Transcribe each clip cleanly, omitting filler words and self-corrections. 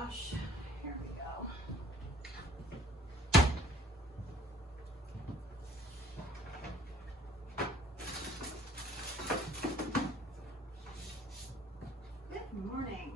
gosh. Here we go. Good morning.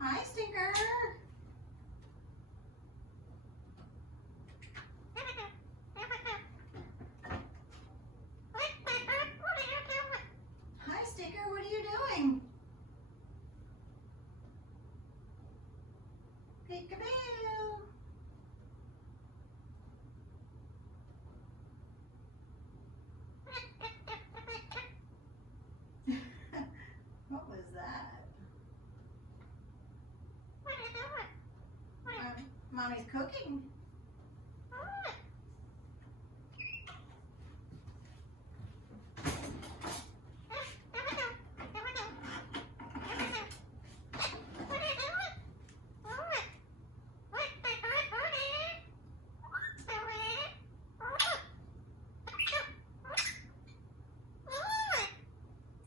Hi, Stinker. Hi, Stinker. What are you doing? Peekaboo. What was that? Mommy's cooking.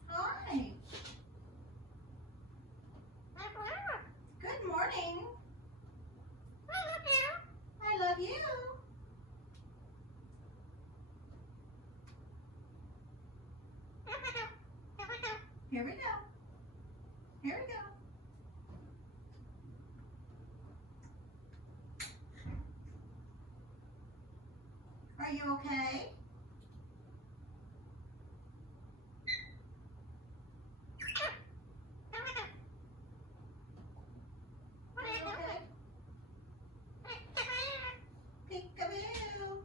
Hi. Good morning. I love you. Here we go. Here we go. Are you okay? Are you okay? Peekaboo.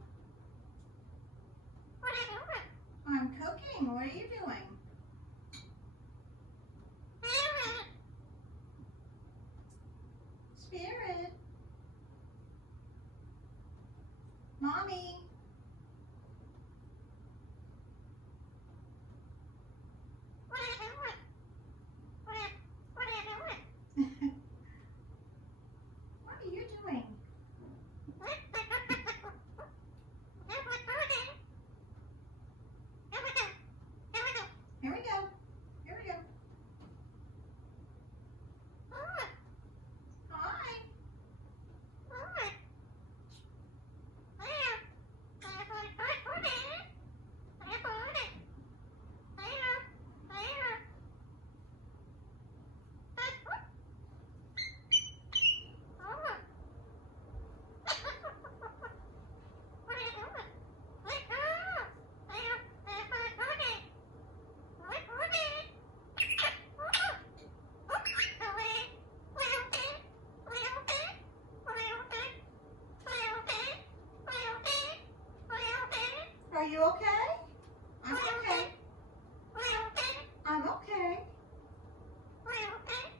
I'm cooking. What are you doing? Spirit. Mommy. What are you doing? Here we go. Here we go. Hi. Are you okay? I'm okay. I'm okay. Are you okay?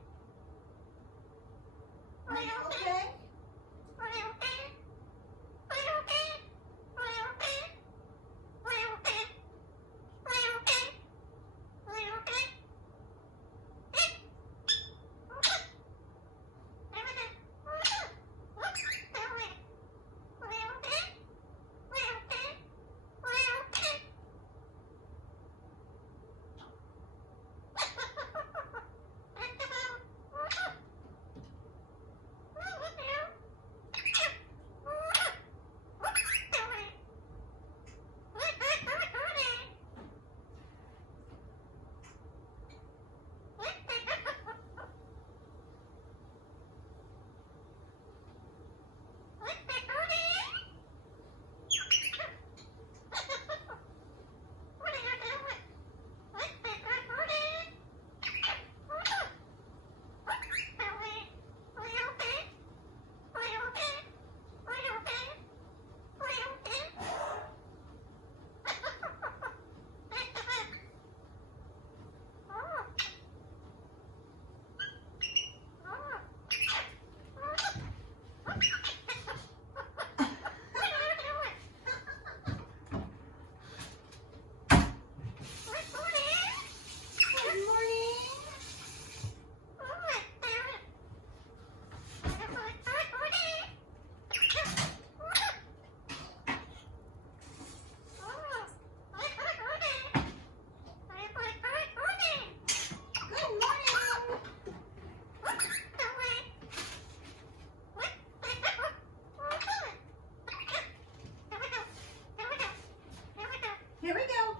Here we go.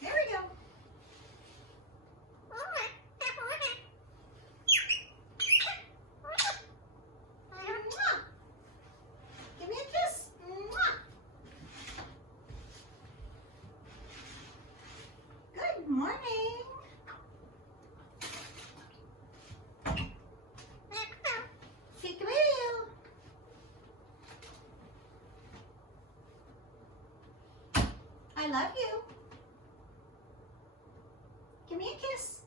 Here we go. Mwah. Give me a kiss. Mwah. Good morning. Peekaboo. I love you. Give me a kiss.